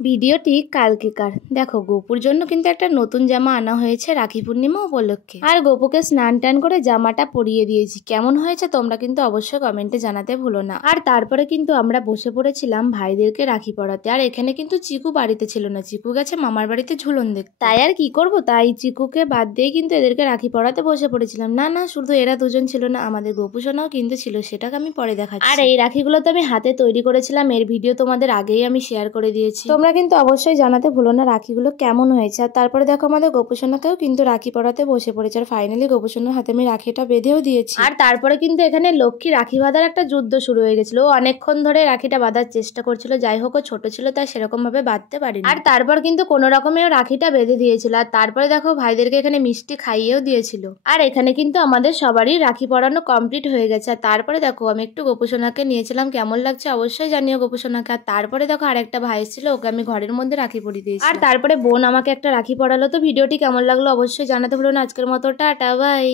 ভিডিওটি কালকেকার। দেখো গোপুর জন্য কিন্তু একটা নতুন জামা আনা হয়েছে রাখি পূর্ণিমা উপলক্ষে, আর গোপুকে স্নান টান করে জামাটা পরিয়ে দিয়েছি। কেমন হয়েছে তোমরা কিন্তু অবশ্যই কমেন্টে জানাতে ভুলো না। আর তারপরে কিন্তু আমরা বসে পড়েছিলাম ভাইদেরকে রাখি পরাতে। আর এখানে কিন্তু চিকু বাড়িতে ছিল না, চিকু গেছে মামার বাড়িতে ঝুলন দেখতে। তাই আর কি করব, তাই চিকুকে বাদ দিয়ে কিন্তু এদেরকে রাখি পরাতে বসে পড়েছিলাম। না না, শুধু এরা দুজন ছিল না, আমাদের গোপু সোনাও কিন্তু ছিল, সেটাকে আমি পরে দেখাচ্ছি। আর এই রাখিগুলো তো আমি হাতে তৈরি করেছিলাম, এর ভিডিও তোমাদের আগেই আমি শেয়ার করে দিয়েছি। তোমরা কিন্তু অবশ্যই জানাতে ভুলো না রাখিগুলো কেমন হয়েছে। আর তারপরে দেখো আমাদের গোপুসোনাকেও কিন্তু রাখি পরাতে বসে পড়েছে। আর ফাইনালি গোপুসোনার হাতে আমি রাখিটা বেঁধেও দিয়েছি। আর তারপরে কিন্তু এখানে লক্ষ্মী রাখি বাঁধার একটা যুদ্ধ শুরু হয়ে গেছিল। ও অনেকক্ষণ ধরে রাখিটা বাঁধার চেষ্টা করছিল, যাই হোক ও ছোট ছিল তাই সেরকম ভাবে বাঁধতে পারিনি। আর তারপর কিন্তু কোনো রকমে ও রাখিটা বেঁধে দিয়েছিল। আর তারপরে দেখো ভাইদেরকে এখানে মিষ্টি খাইয়েও দিয়েছিল। আর এখানে কিন্তু আমাদের সবারই রাখি পরানো কমপ্লিট হয়ে গেছে। আর তারপরে দেখো আমি একটু গোপুসোনাকে নিয়েছিলাম, কেমন লাগছে অবশ্যই জানিও গোপুসোনাকে। আর তারপরে দেখো আরেকটা ভাই ছিল, ওকে আমি ঘরের মধ্যে রাখি পরিয়ে দিয়েছি। আর তারপরে বোন আমাকে একটা রাখি পরালো। তো ভিডিওটি কেমন লাগলো অবশ্যই জানাতে ভুলো না। আজকের মতো টাটা, বাই।